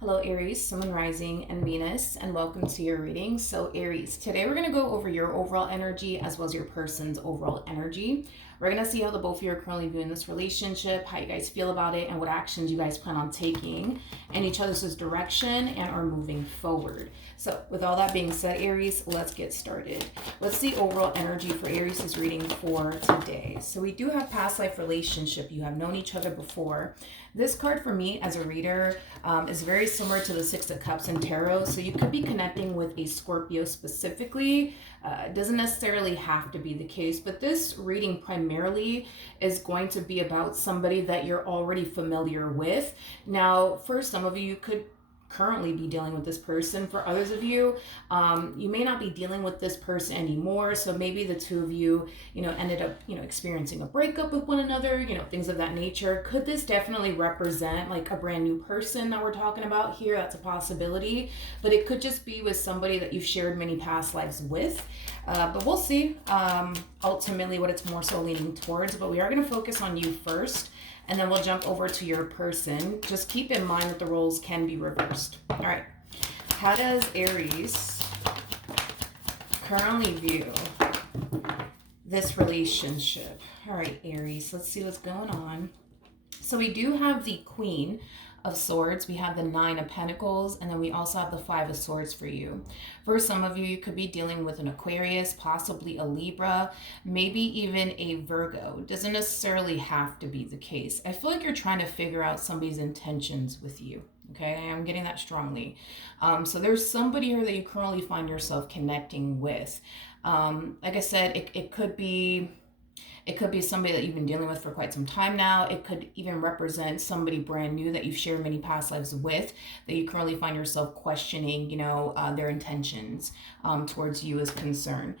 Hello, Aries, Sun, Rising, and Venus, and welcome to your reading. So, Aries, today we're going to go over your overall energy as well as your person's overall energy. We're going to see how the both of you are currently viewing this relationship, how you guys feel about it, and what actions you guys plan on taking in each other's direction and are moving forward. So, with all that being said, Aries, let's get started. Let's see overall energy for Aries' reading for today. So, we do have past life relationship. You have known each other before. This card for me as a reader is very similar to the Six of Cups in Tarot. So you could be connecting with a Scorpio specifically. It doesn't necessarily have to be the case, but this reading primarily is going to be about somebody that you're already familiar with. Now, for some of you, you could currently be dealing with this person. For others of you, you may not be dealing with this person anymore. So maybe the two of you, ended up, experiencing a breakup with one another, things of that nature. Could this definitely represent like a brand new person that we're talking about here? That's a possibility, but it could just be with somebody that you've shared many past lives with. But we'll see ultimately what it's more so leaning towards. But we are going to focus on you first, and then we'll jump over to your person. Just keep in mind that the roles can be reversed. All right. How does Aries currently view this relationship? All right, Aries, let's see what's going on. So we do have the Queen of Swords, we have the Nine of Pentacles, and then we also have the Five of Swords for you. For some of you, you could be dealing with an Aquarius, possibly a Libra, maybe even a Virgo. It doesn't necessarily have to be the case. I feel like you're trying to figure out somebody's intentions with you. Okay, I'm getting that strongly. So there's somebody here that you currently find yourself connecting with. Like I said, it could be somebody that you've been dealing with for quite some time now. It could even represent somebody brand new that you've shared many past lives with that you currently find yourself questioning, their intentions towards you is concerned.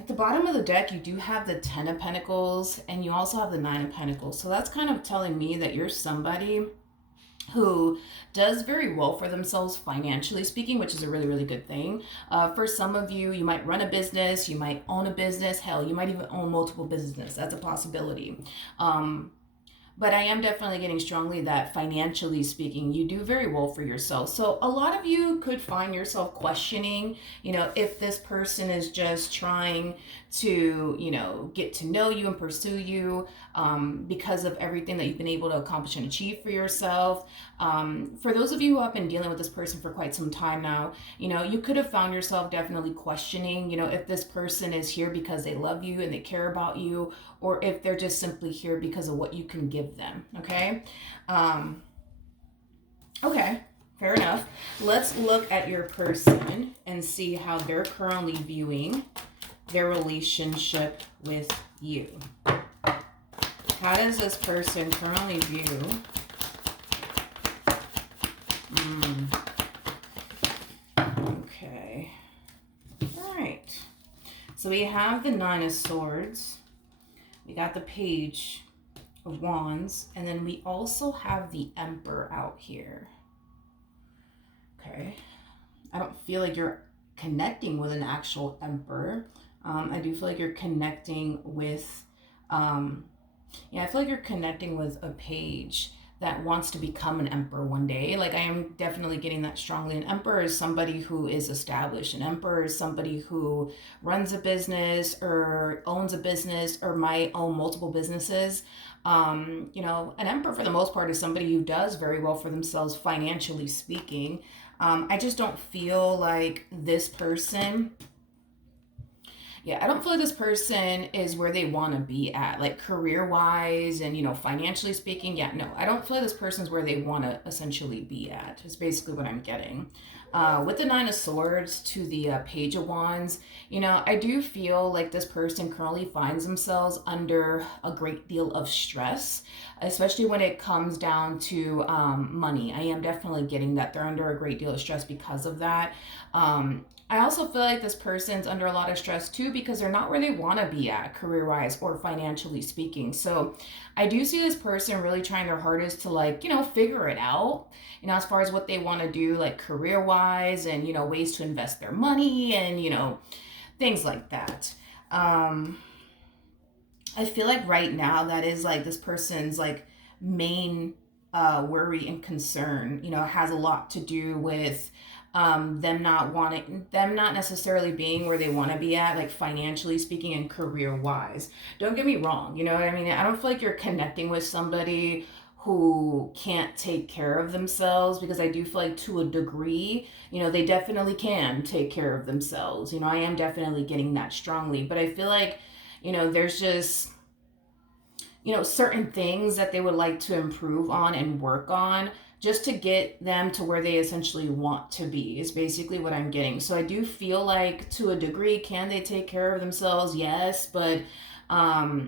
At the bottom of the deck, you do have the Ten of Pentacles and you also have the Nine of Pentacles. So that's kind of telling me that you're somebody who does very well for themselves financially speaking, which is a really, really good thing. For some of you, you might run a business, you might own a business, hell, you might even own multiple businesses. That's a possibility. But I am definitely getting strongly that financially speaking, you do very well for yourself. So a lot of you could find yourself questioning, if this person is just trying to, get to know you and pursue you because of everything that you've been able to accomplish and achieve for yourself. For those of you who have been dealing with this person for quite some time now, you could have found yourself definitely questioning, if this person is here because they love you and they care about you, or if they're just simply here because of what you can give them. Okay. Okay. Fair enough. Let's look at your person and see how they're currently viewing their relationship with you. How does this person currently view okay. All right. So we have the Nine of Swords. We got the Page of Wands. And then we also have the Emperor out here. Okay. I don't feel like you're connecting with an actual Emperor. I do feel like you're connecting with, I feel like you're connecting with a page that wants to become an emperor one day. Like I am definitely getting that strongly. An emperor is somebody who is established. An emperor is somebody who runs a business or owns a business or might own multiple businesses. An emperor for the most part is somebody who does very well for themselves financially speaking. I just don't feel like this person, I don't feel like this person is where they want to be at, like career-wise and, financially speaking. No, I don't feel like this person's where they want to essentially be at, is basically what I'm getting. With the Nine of Swords to the Page of Wands, I do feel like this person currently finds themselves under a great deal of stress, especially when it comes down to money. I am definitely getting that they're under a great deal of stress because of that. I also feel like this person's under a lot of stress too because they're not where they want to be at career-wise or financially speaking. So I do see this person really trying their hardest to figure it out, as far as what they want to do, like career-wise and, ways to invest their money and, things like that. I feel like right now that is like this person's like main worry and concern. You know, it has a lot to do with them not necessarily being where they want to be at, like financially speaking and career wise. Don't get me wrong, you know what I mean? I don't feel like you're connecting with somebody who can't take care of themselves, because I do feel like to a degree, you know, they definitely can take care of themselves. You know, I am definitely getting that strongly, but I feel like, you know, there's just, you know, certain things that they would like to improve on and work on just to get them to where they essentially want to be, is basically what I'm getting. So I do feel like to a degree, can they take care of themselves? Yes, but I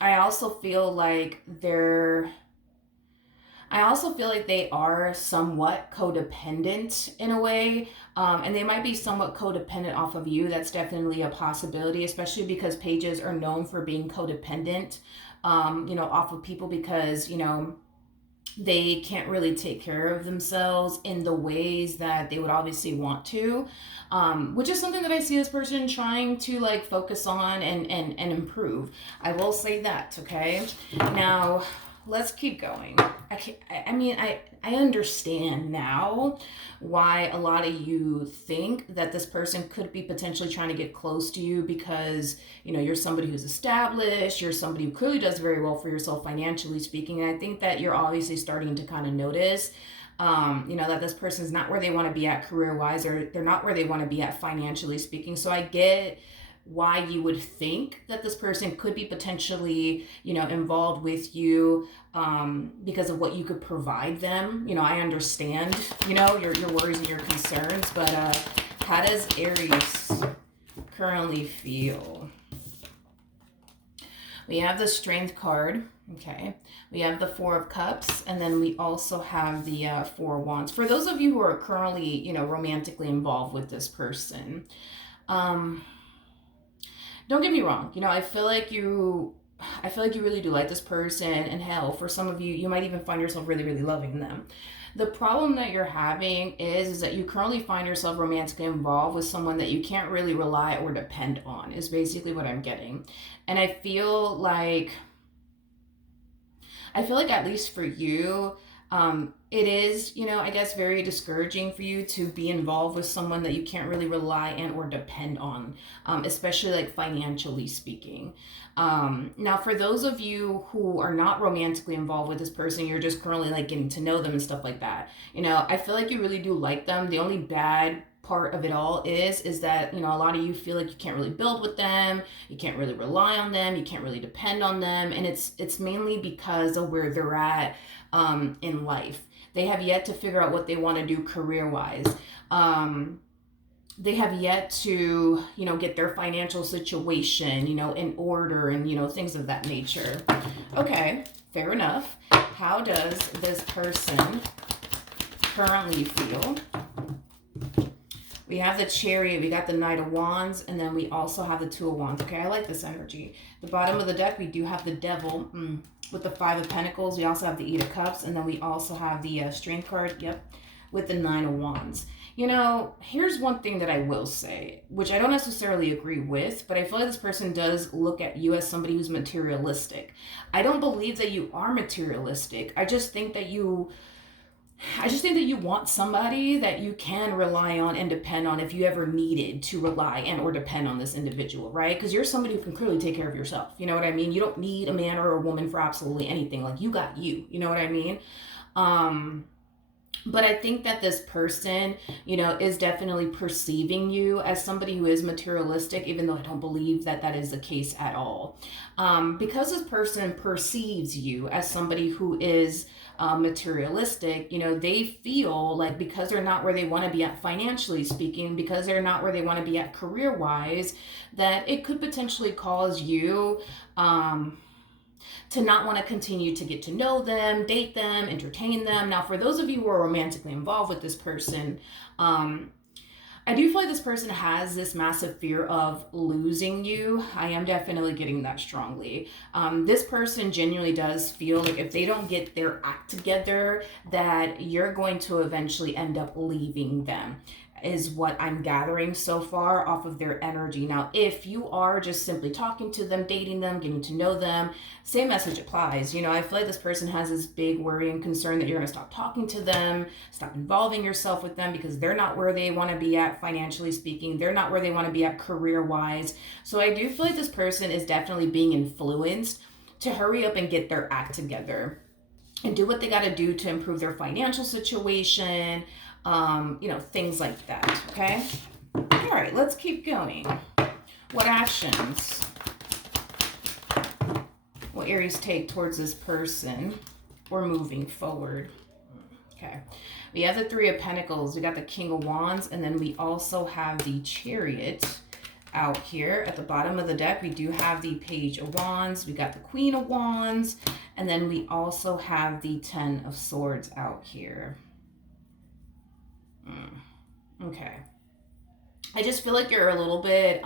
also feel like they are somewhat codependent in a way, and they might be somewhat codependent off of you. That's definitely a possibility, especially because pages are known for being codependent, you know, off of people, because, you know, they can't really take care of themselves in the ways that they would obviously want to, which is something that I see this person trying to like focus on and improve. I will say that, okay? Now, let's keep going. I understand now why a lot of you think that this person could be potentially trying to get close to you, because, you know, you're somebody who's established, you're somebody who clearly does very well for yourself financially speaking. And I think that you're obviously starting to kind of notice, you know, that this person's not where they want to be at career wise, or they're not where they want to be at financially speaking. So I get why you would think that this person could be potentially, you know, involved with you, because of what you could provide them. You know, I understand, you know, your worries and your concerns, but how does Aries currently feel? We have the Strength card, okay? We have the Four of Cups, and then we also have the Four of Wands. For those of you who are currently, you know, romantically involved with this person, don't get me wrong, you know, I feel like you really do like this person, and hell, for some of you, you might even find yourself really, really loving them. The problem that you're having is that you currently find yourself romantically involved with someone that you can't really rely or depend on, is basically what I'm getting. And I feel like at least for you, it is, you know, I guess very discouraging for you to be involved with someone that you can't really rely and or depend on, especially like financially speaking. Now, for those of you who are not romantically involved with this person, you're just currently like getting to know them and stuff like that. You know, I feel like you really do like them. The only bad part of it all is that, you know, a lot of you feel like you can't really build with them, you can't really rely on them, you can't really depend on them, and it's mainly because of where they're at in life. They have yet to figure out what they want to do career wise. They have yet to, you know, get their financial situation, you know, in order, and, you know, things of that nature. Okay, fair enough. How does this person currently feel? We have the Chariot, we got the Knight of Wands, and then we also have the Two of Wands. Okay, I like this energy. The bottom of the deck, we do have the Devil with the Five of Pentacles. We also have the Eight of Cups, and then we also have the Strength card, yep, with the Nine of Wands. You know, here's one thing that I will say, which I don't necessarily agree with, but I feel like this person does look at you as somebody who's materialistic. I don't believe that you are materialistic. I just think that you want somebody that you can rely on and depend on if you ever needed to rely and or depend on this individual, right? Because you're somebody who can clearly take care of yourself. You know what I mean? You don't need a man or a woman for absolutely anything. Like, you got you. You know what I mean? But I think that this person, you know, is definitely perceiving you as somebody who is materialistic, even though I don't believe that that is the case at all. Because this person perceives you as somebody who is materialistic, you know, they feel like because they're not where they want to be at financially speaking, because they're not where they want to be at career wise, that it could potentially cause you to not want to continue to get to know them, date them, entertain them. Now, for those of you who are romantically involved with this person, I do feel like this person has this massive fear of losing you. I am definitely getting that strongly. This person genuinely does feel like if they don't get their act together, that you're going to eventually end up leaving them. is what I'm gathering so far off of their energy. Now, if you are just simply talking to them, dating them, getting to know them, same message applies. You know, I feel like this person has this big worry and concern that you're going to stop talking to them, stop involving yourself with them because they're not where they want to be at financially speaking. They're not where they want to be at career-wise. So I do feel like this person is definitely being influenced to hurry up and get their act together and do what they got to do to improve their financial situation, you know, things like that, okay? All right, let's keep going. What actions will Aries take towards this person or moving forward? Okay, we have the Three of Pentacles, we got the King of Wands, and then we also have the Chariot out here. At the bottom of the deck, we do have the Page of Wands, we got the Queen of Wands, and then we also have the Ten of Swords out here. Okay. I just feel like you're a little bit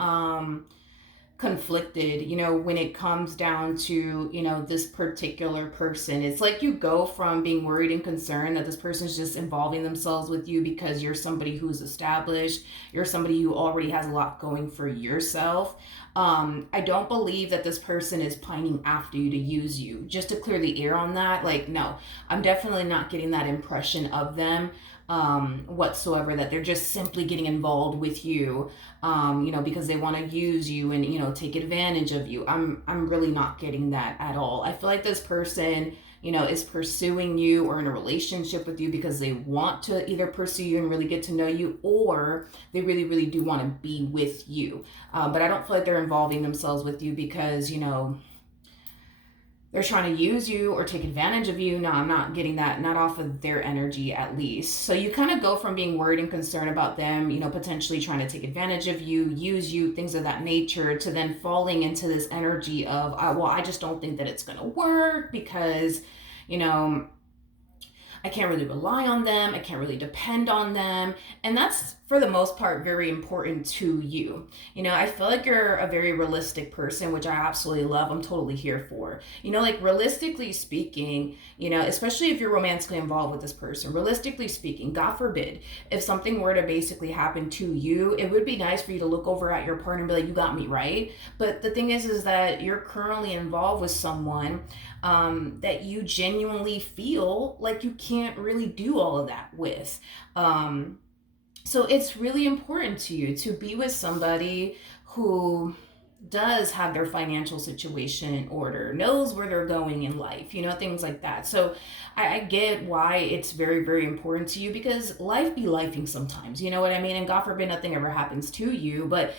conflicted, you know, when it comes down to, you know, this particular person. It's like you go from being worried and concerned that this person's just involving themselves with you because you're somebody who's established, you're somebody who already has a lot going for yourself. I don't believe that this person is pining after you to use you. Just to clear the air on that, like, no, I'm definitely not getting that impression of them whatsoever, that they're just simply getting involved with you, you know, because they want to use you and, you know, take advantage of you. I'm really not getting that at all. I feel like this person, you know, is pursuing you or in a relationship with you because they want to either pursue you and really get to know you, or they really, really do want to be with you. But I don't feel like they're involving themselves with you because, you know, they're trying to use you or take advantage of you. No, I'm not getting that, not off of their energy at least. So you kind of go from being worried and concerned about them, you know, potentially trying to take advantage of you, use you, things of that nature, to then falling into this energy of, well, I just don't think that it's going to work because, you know, I can't really rely on them. I can't really depend on them. And that's, for the most part, very important to you. You know, I feel like you're a very realistic person, which I absolutely love. I'm totally here for. You know, like, realistically speaking, you know, especially if you're romantically involved with this person, realistically speaking, God forbid, if something were to basically happen to you, it would be nice for you to look over at your partner and be like, you got me, right? But the thing is that you're currently involved with someone that you genuinely feel like you can't really do all of that with. So it's really important to you to be with somebody who does have their financial situation in order, knows where they're going in life, you know, things like that. So I get why it's very, very important to you, because life be lifing sometimes, you know what I mean? And God forbid nothing ever happens to you, but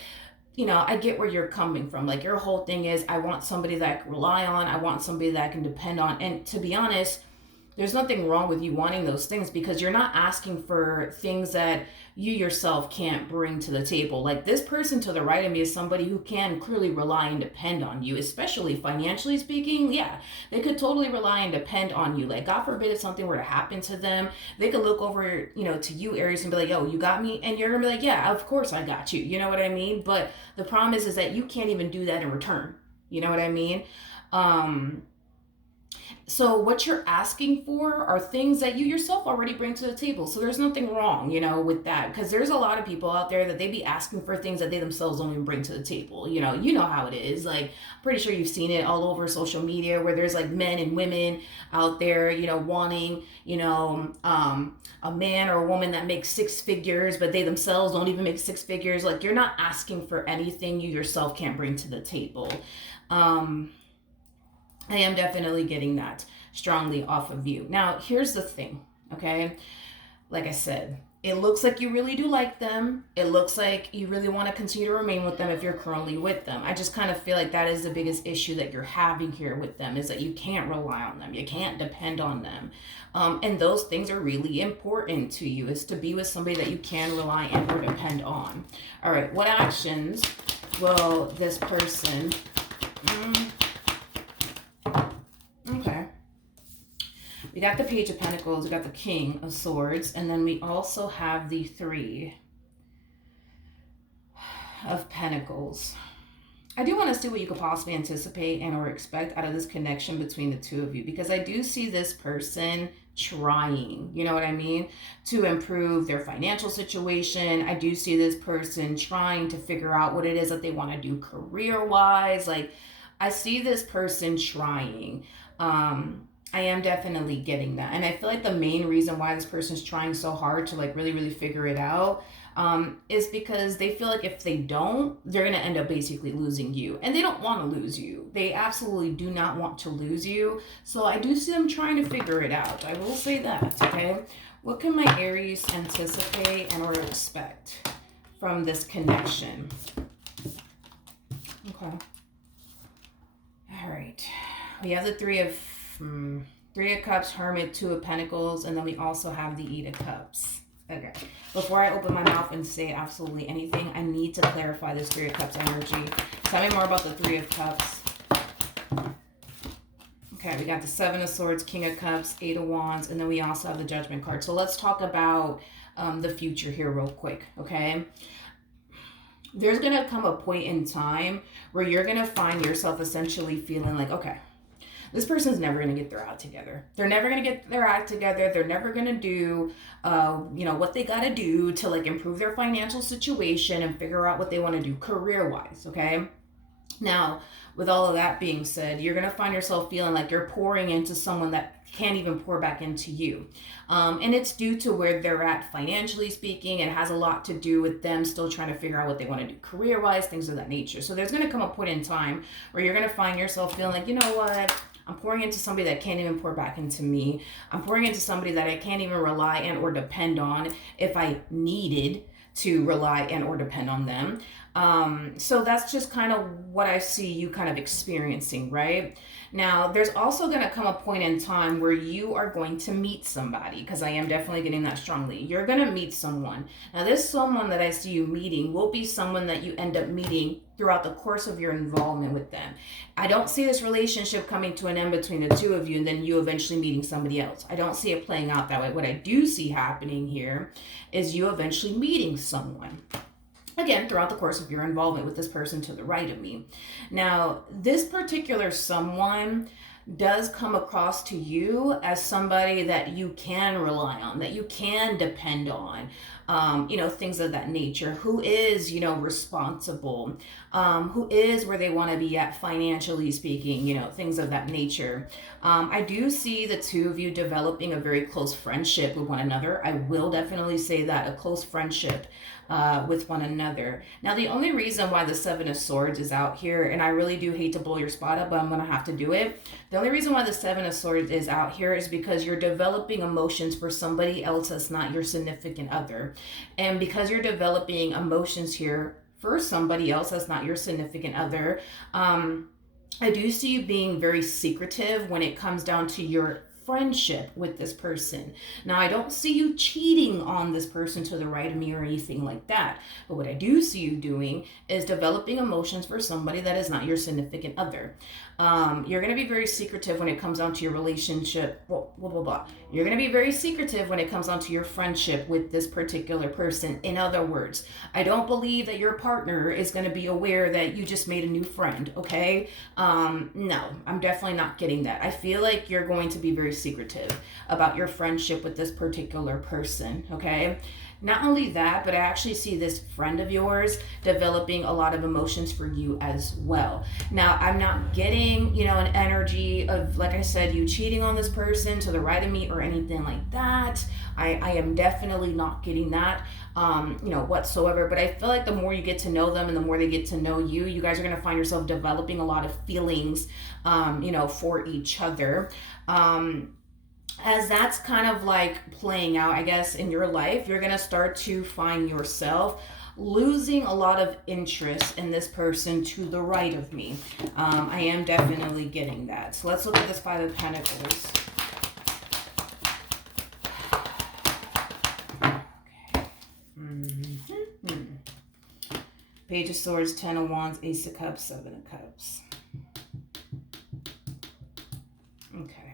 you know, I get where you're coming from. Like, your whole thing is, I want somebody that I can rely on. I want somebody that I can depend on. And to be honest, there's nothing wrong with you wanting those things, because you're not asking for things that you yourself can't bring to the table. Like, this person to the right of me is somebody who can clearly rely and depend on you, especially financially speaking. Yeah, they could totally rely and depend on you. Like, God forbid if something were to happen to them, they could look over, you know, to you, Aries, and be like, yo, you got me? And you're gonna be like, yeah, of course I got you. You know what I mean? But the problem is that you can't even do that in return. You know what I mean? So what you're asking for are things that you yourself already bring to the table. So there's nothing wrong, you know, with that, because there's a lot of people out there that they be asking for things that they themselves don't even bring to the table. You know how it is. Like, I'm pretty sure you've seen it all over social media, where there's like men and women out there, you know, wanting, you know, a man or a woman that makes six figures, but they themselves don't even make six figures. Like, you're not asking for anything you yourself can't bring to the table. I am definitely getting that strongly off of you. Now, here's the thing, okay? Like I said, it looks like you really do like them. It looks like you really want to continue to remain with them if you're currently with them. I just kind of feel like that is the biggest issue that you're having here with them, is that you can't rely on them. You can't depend on them. And those things are really important to you, is to be with somebody that you can rely and or depend on. All right, what actions will this person... Okay. We got the Page of Pentacles, we got the King of Swords, and then we also have the Three of Pentacles. I do want to see what you could possibly anticipate and or expect out of this connection between the two of you, because I do see this person trying, you know what I mean, to improve their financial situation. I do see this person trying to figure out what it is that they want to do career wise. Like, I see this person trying. I am definitely getting that. And I feel like the main reason why this person's trying so hard to like really, really figure it out is because they feel like if they don't, they're going to end up basically losing you. And they don't want to lose you. They absolutely do not want to lose you. So I do see them trying to figure it out. I will say that, okay? What can my Aries anticipate and or expect from this connection? Okay. All right. We have the Three of Cups, Hermit, Two of Pentacles, and then we also have the Eight of Cups. Okay. Before I open my mouth and say absolutely anything, I need to clarify this Three of Cups energy. Tell me more about the Three of Cups. Okay, we got the Seven of Swords, King of Cups, Eight of Wands, and then we also have the Judgment card. So let's talk about the future here real quick, okay? There's going to come a point in time where you're going to find yourself essentially feeling like, okay, this person's never going to get their act together. They're never going to get their act together. They're never going to do, what they got to do to like improve their financial situation and figure out what they want to do career-wise, okay? Now, with all of that being said, you're going to find yourself feeling like you're pouring into someone that can't even pour back into you. And it's due to where they're at financially speaking. It has a lot to do with them still trying to figure out what they want to do career-wise, things of that nature. So there's going to come a point in time where you're going to find yourself feeling like, you know what? I'm pouring into somebody that can't even pour back into me. I'm pouring into somebody that I can't even rely and or depend on if I needed to rely and or depend on them. So that's just kind of what I see you kind of experiencing, right? Now, there's also going to come a point in time where you are going to meet somebody, because I am definitely getting that strongly. You're going to meet someone. Now, this someone that I see you meeting will be someone that you end up meeting throughout the course of your involvement with them. I don't see this relationship coming to an end between the two of you and then you eventually meeting somebody else. I don't see it playing out that way. What I do see happening here is you eventually meeting someone. Again, throughout the course of your involvement with this person to the right of me. Now, this particular someone does come across to you as somebody that you can rely on, that you can depend on, things of that nature, who is, responsible, who is where they want to be at financially speaking, things of that nature. I do see the two of you developing a very close friendship with one another. I will definitely say that, a close friendship with one another. Now, the only reason why the Seven of Swords is out here, and I really do hate to blow your spot up, but I'm going to have to do it. The only reason why the Seven of Swords is out here is because you're developing emotions for somebody else that's not your significant other. And because you're developing emotions here for somebody else that's not your significant other, I do see you being very secretive when it comes down to your friendship with this person. Now, I don't see you cheating on this person to the right of me or anything like that. But what I do see you doing is developing emotions for somebody that is not your significant other. You're going to be very secretive when it comes down to your relationship. You're going to be very secretive when it comes down to your friendship with this particular person. In other words, I don't believe that your partner is going to be aware that you just made a new friend, okay? No, I'm definitely not getting that. I feel like you're going to be very secretive about your friendship with this particular person, okay? Not only that, but I actually see this friend of yours developing a lot of emotions for you as well. Now, I'm not getting, an energy of, like I said, you cheating on this person to the right of me or anything like that. I am definitely not getting that, whatsoever. But I feel like the more you get to know them and the more they get to know you, you guys are going to find yourself developing a lot of feelings, for each other. As that's kind of like playing out, I guess, in your life, you're going to start to find yourself losing a lot of interest in this person to the right of me. I am definitely getting that. So let's look at this Five of Pentacles. Okay. Page of Swords, Ten of Wands, Ace of Cups, Seven of Cups. Okay.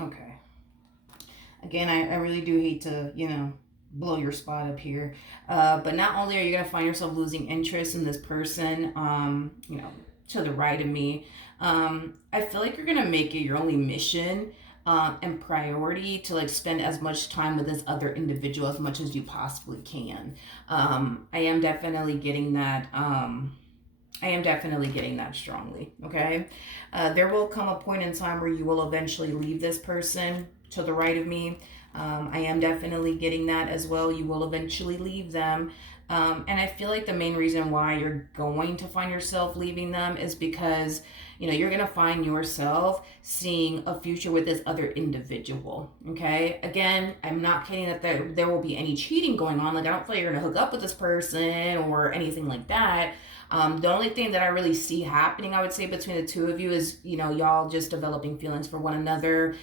Okay. Again, I really do hate to, blow your spot up here. But not only are you going to find yourself losing interest in this person, to the right of me. I feel like you're gonna make it your only mission and priority to like spend as much time with this other individual as much as you possibly can. I am definitely getting that. I am definitely getting that strongly. Okay. There will come a point in time where you will eventually leave this person to the right of me. I am definitely getting that as well. You will eventually leave them. And I feel like the main reason why you're going to find yourself leaving them is because, you know, you're going to find yourself seeing a future with this other individual. Okay. Again, I'm not kidding that there will be any cheating going on. Like, I don't feel like you're going to hook up with this person or anything like that. The only thing that I really see happening, I would say, between the two of you is, you know, y'all just developing feelings for one another.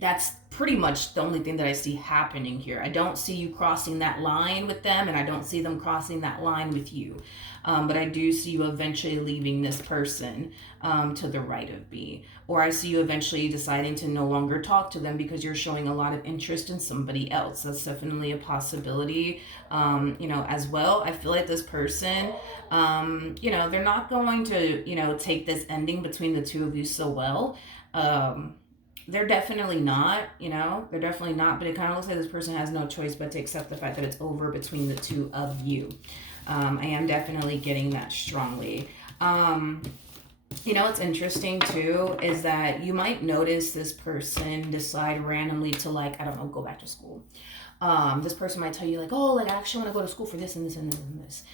That's pretty much the only thing that I see happening here. I don't see you crossing that line with them, and I don't see them crossing that line with you. But I do see you eventually leaving this person to the right of me. Or I see you eventually deciding to no longer talk to them because you're showing a lot of interest in somebody else. That's definitely a possibility, you know, as well. I feel like this person, you know, they're not going to, you know, take this ending between the two of you so well. They're definitely not, you know, they're definitely not, but it kind of looks like this person has no choice but to accept the fact that it's over between the two of you. I am definitely getting that strongly. You know, what's interesting too is that you might notice this person decide randomly to, like, I don't know, go back to school. This person might tell you like, oh, like I actually want to go to school for this and this and this and this.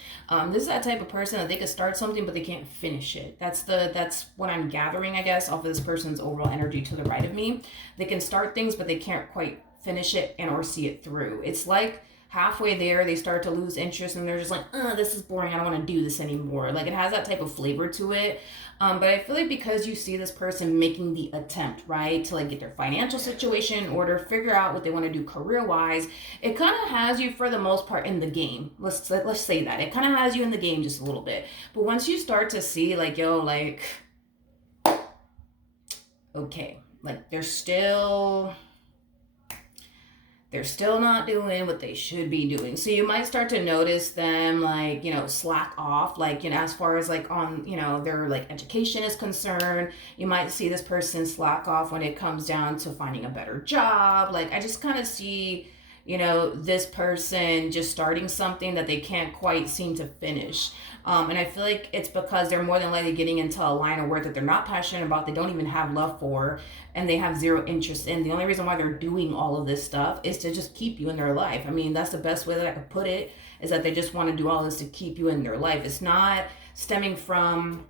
This is that type of person that they could start something but they can't finish it. That's what I'm gathering, I guess, off of this person's overall energy to the right of me. They can start things but they can't quite finish it and or see it through. It's like halfway there they start to lose interest and they're just like, this is boring, I don't want to do this anymore. Like, it has that type of flavor to it. But I feel like because you see this person making the attempt, right, to like get their financial situation in order, figure out what they want to do career wise, it kind of has you for the most part in the game. Let's say that it kind of has you in the game just a little bit. But once you start to see like, yo, like, okay, like they're still not doing what they should be doing. So you might start to notice them, like, you know, slack off, like, you know, as far as like on, you know, their like education is concerned. You might see this person slack off when it comes down to finding a better job. Like, I just kind of see, you know, this person just starting something that they can't quite seem to finish. And I feel like it's because they're more than likely getting into a line of work that they're not passionate about, they don't even have love for, and they have zero interest in. The only reason why they're doing all of this stuff is to just keep you in their life. I mean, that's the best way that I could put it, is that they just want to do all this to keep you in their life. It's not stemming from,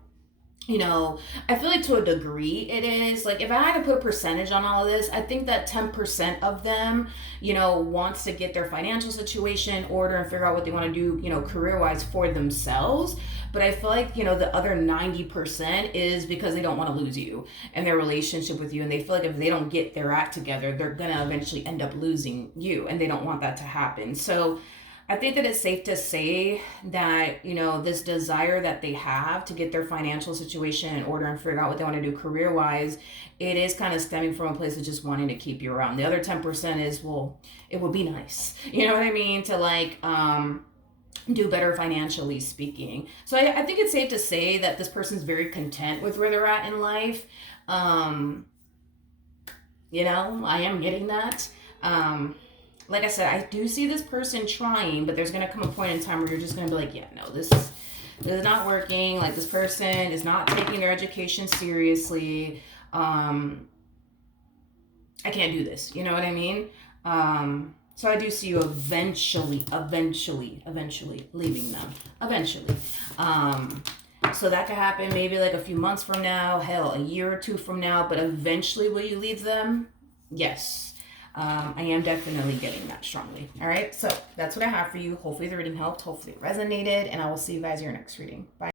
you know, I feel like to a degree it is. Like, if I had to put a percentage on all of this, I think that 10% of them, you know, wants to get their financial situation in order and figure out what they want to do, you know, career-wise for themselves. But I feel like, you know, the other 90% is because they don't want to lose you and their relationship with you. And they feel like if they don't get their act together, they're going to eventually end up losing you. And they don't want that to happen. So I think that it's safe to say that, you know, this desire that they have to get their financial situation in order and figure out what they want to do career-wise, it is kind of stemming from a place of just wanting to keep you around. The other 10% is, well, it would be nice, you know what I mean, to like do better financially speaking. So I think it's safe to say that this person's very content with where they're at in life. You know, I am getting that. Like I said, I do see this person trying, but there's going to come a point in time where you're just going to be like, yeah, no, this is not working. Like, this person is not taking their education seriously. I can't do this. You know what I mean? So I do see you eventually leaving them. Eventually. So that could happen maybe like a few months from now, hell, a year or two from now, but eventually will you leave them? Yes. I am definitely getting that strongly. All right, so that's what I have for you. Hopefully the reading helped. Hopefully it resonated, and I will see you guys in your next reading. Bye.